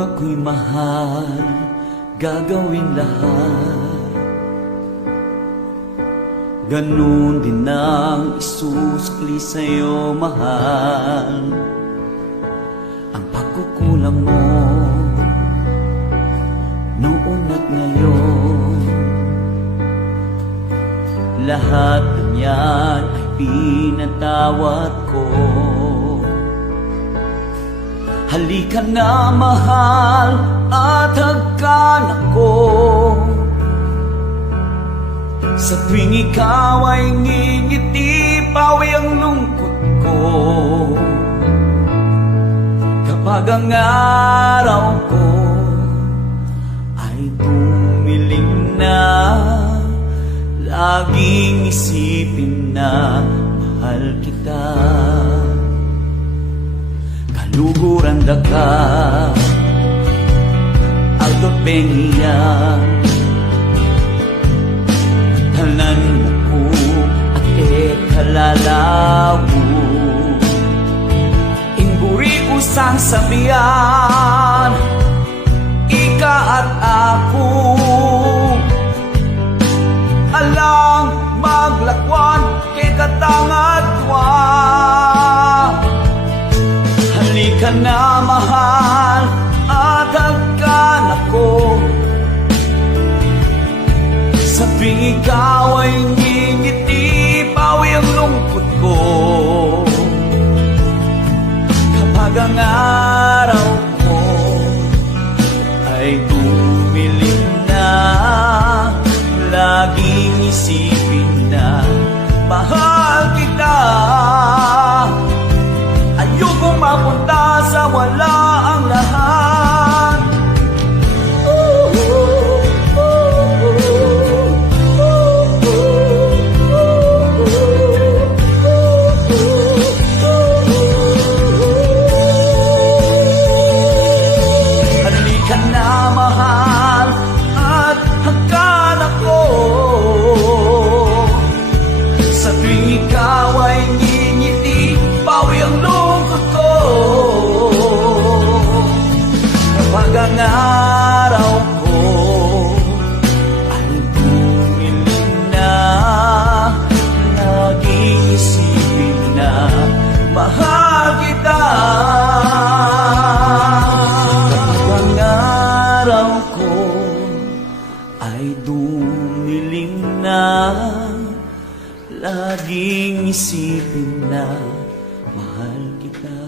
ako'y mahal, gagawin lahat. Ganun din ang isusukli sa'yo, mahal. Ang pagkukulang mo noon at ngayon, lahat ng yan ay pinatawad ko. Halika na, mahal, at hagkan ako. Sa tuwing ikaw ay ngingiti, pawi ang lungkot ko. Kapag ang araw ko ay dumilim na, laging isipin na mahal kita. Kaluguran daka, Aldo Bengia, tanan ako at ekalalawo. Ingguri usang sabihan, ika at ako. Alang maglakwan kay katangatwa. Halika na, mahal, at hagkan ako. Sa tuwing ikaw ay ngingiti, pawi ang lungkot ko. Kapag ang araw ko ay dumilim na, laging isipin na mahal kita. Ayokong mapunta sa wala ang lahat. Halika na, mahal, at hagkan ako. Sa tuwing ikaw ay ngingiti, pawi ang lungkot ko. Kapag ang araw ko ay dumilim na, laging isipin na mahal kita. Kapag ang araw ko ay dumilim na, laging isipin na mahal kita.